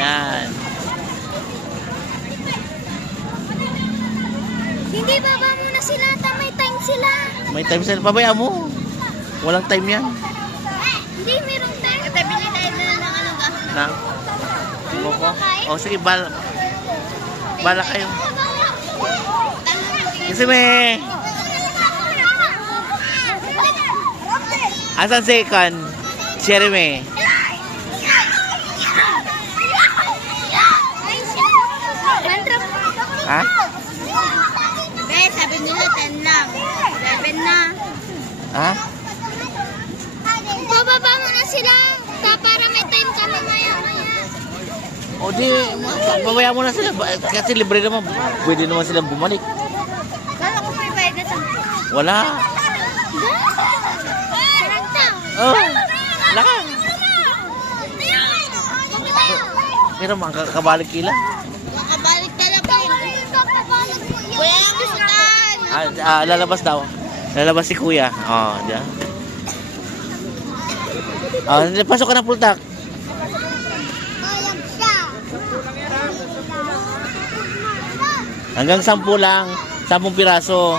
Yan. Hindi, baba muna sila. May time sila. May time sila. Pabayaan mo. Walang time yan. Hindi, merong time. Bili tayo na ng ano ka? Nang? O sige, bala kayo. Kasi may... Asan second? Jeremy. Ha? Guys, sabi nila 10 lang. 11 na. Ha? Bababa muna sila. Para may time kami maya-maya. O di, babaya mo na sila. Kasi libre naman. Pwede naman silang bumalik. Kala ko may bayad na sa... Wala. Oh, lakang. Pero makakabalik kila. Nakabalik talaga. Wala lang gustuhan. Lalabas daw. Lalabas si kuya. Oh, diyan. Pasok ka na pultak. Hanggang 10 lang. 10 piraso.